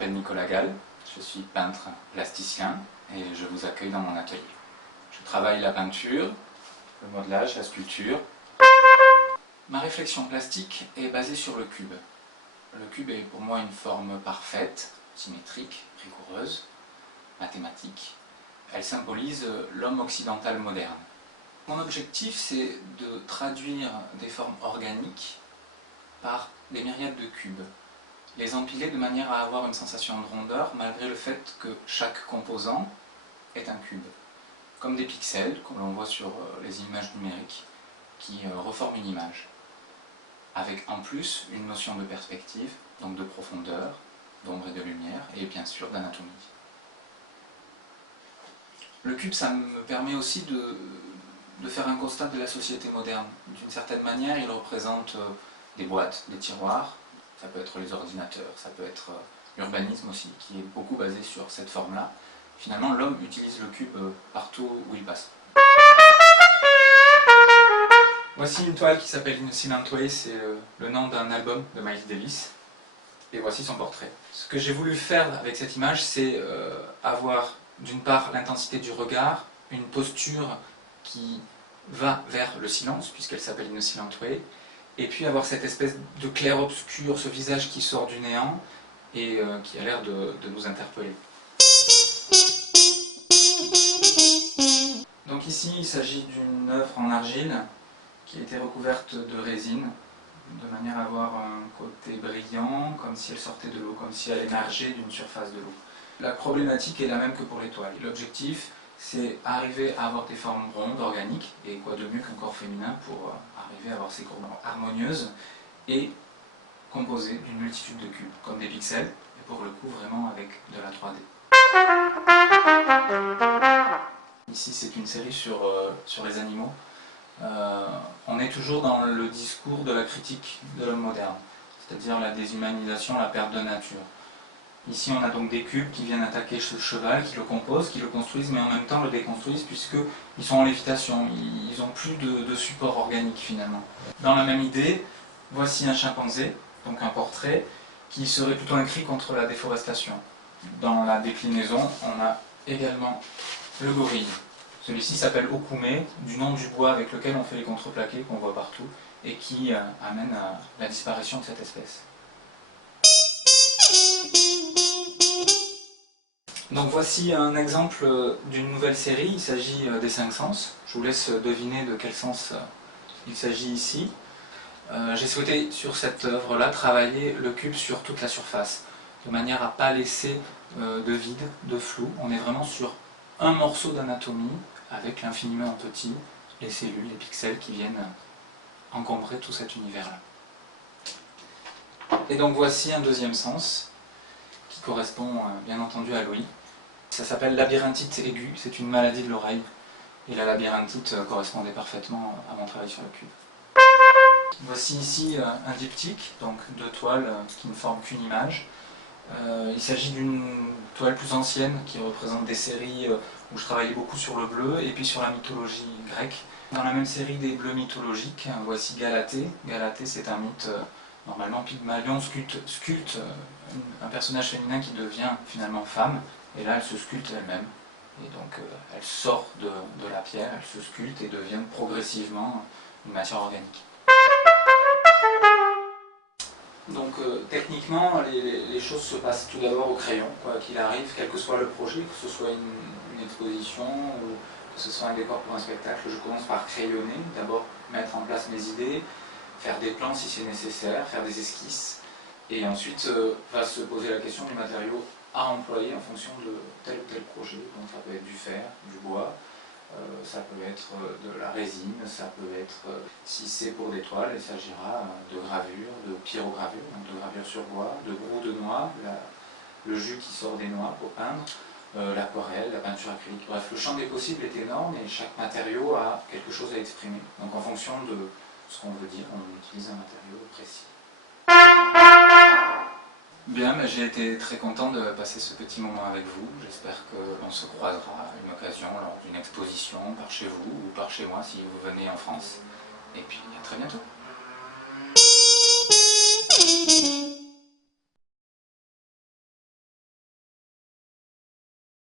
m'appelle Nicolas Gall, je suis peintre plasticien et je vous accueille dans mon atelier. Je travaille la peinture, le modelage, la sculpture. Ma réflexion plastique est basée sur le cube. Le cube est pour moi une forme parfaite, symétrique, rigoureuse, mathématique. Elle symbolise l'homme occidental moderne. Mon objectif, c'est de traduire des formes organiques par des myriades de cubes. Les empiler de manière à avoir une sensation de rondeur, malgré le fait que chaque composant est un cube. Comme des pixels, comme l'on voit sur les images numériques, qui reforment une image. Avec en plus une notion de perspective, donc de profondeur, d'ombre et de lumière, et bien sûr d'anatomie. Le cube, ça me permet aussi de faire un constat de la société moderne. D'une certaine manière, il représente des boîtes, des tiroirs, ça peut être les ordinateurs, ça peut être l'urbanisme aussi, qui est beaucoup basé sur cette forme-là. Finalement, l'homme utilise le cube partout où il passe. Voici une toile qui s'appelle Innocent Way, c'est le nom d'un album de Miles Davis. Et voici son portrait. Ce que j'ai voulu faire avec cette image, c'est avoir d'une part l'intensité du regard, une posture qui va vers le silence, puisqu'elle s'appelle Innocent Way, et puis avoir cette espèce de clair-obscur, ce visage qui sort du néant et qui a l'air de nous interpeller. Donc ici, il s'agit d'une œuvre en argile qui a été recouverte de résine, de manière à avoir un côté brillant, comme si elle sortait de l'eau, comme si elle émergeait d'une surface de l'eau. La problématique est la même que pour l'étoile. L'objectif, c'est arriver à avoir des formes rondes, organiques, et quoi de mieux qu'un corps féminin pour arriver à avoir ces courbes harmonieuses et composées d'une multitude de cubes, comme des pixels, et pour le coup vraiment avec de la 3D. Ici, c'est une série sur les animaux. On est toujours dans le discours de la critique de l'homme moderne, c'est-à-dire la déshumanisation, la perte de nature. Ici, on a donc des cubes qui viennent attaquer ce cheval, qui le composent, qui le construisent, mais en même temps le déconstruisent, puisqu'ils sont en lévitation, ils n'ont plus de support organique finalement. Dans la même idée, voici un chimpanzé, donc un portrait, qui serait plutôt un cri contre la déforestation. Dans la déclinaison, on a également le gorille. Celui-ci s'appelle Okume, du nom du bois avec lequel on fait les contreplaqués qu'on voit partout, et qui amène à la disparition de cette espèce. Donc voici un exemple d'une nouvelle série, il s'agit des 5 sens. Je vous laisse deviner de quel sens il s'agit ici. J'ai souhaité sur cette œuvre-là travailler le cube sur toute la surface, de manière à ne pas laisser de vide, de flou. On est vraiment sur un morceau d'anatomie avec l'infiniment petit, les cellules, les pixels qui viennent encombrer tout cet univers-là. Et donc voici un deuxième sens qui correspond bien entendu à l'ouïe. Ça s'appelle labyrinthite aiguë, c'est une maladie de l'oreille. Et la labyrinthite correspondait parfaitement à mon travail sur le cube. Voici ici un diptyque, donc 2 toiles qui ne forment qu'une image. Il s'agit d'une toile plus ancienne qui représente des séries où je travaillais beaucoup sur le bleu et puis sur la mythologie grecque. Dans la même série des bleus mythologiques, voici Galatée. Galatée, c'est un mythe, normalement Pygmalion sculpte un personnage féminin qui devient finalement femme, et là elle se sculpte elle-même. Et donc elle sort de la pierre, elle se sculpte et devient progressivement une matière organique. Donc techniquement, les choses se passent tout d'abord au crayon, quoi qu'il arrive, quel que soit le projet, que ce soit une exposition ou que ce soit un décor pour un spectacle. Je commence par crayonner, d'abord mettre en place mes idées, faire des plans si c'est nécessaire, faire des esquisses, et ensuite va se poser la question du matériau à employer en fonction de tel ou tel projet. Donc ça peut être du fer, du bois, ça peut être de la résine, ça peut être, si c'est pour des toiles, il s'agira de gravure, de pyrogravure, donc de gravure sur bois, de roue de noix, le jus qui sort des noix pour peindre, l'aquarelle, la peinture acrylique. Bref, le champ des possibles est énorme et chaque matériau a quelque chose à exprimer. Donc en fonction de ce qu'on veut dire, on utilise un matériau précis. Bien, j'ai été très content de passer ce petit moment avec vous. J'espère qu'on se croisera à une occasion lors d'une exposition par chez vous ou par chez moi si vous venez en France. Et puis à très bientôt.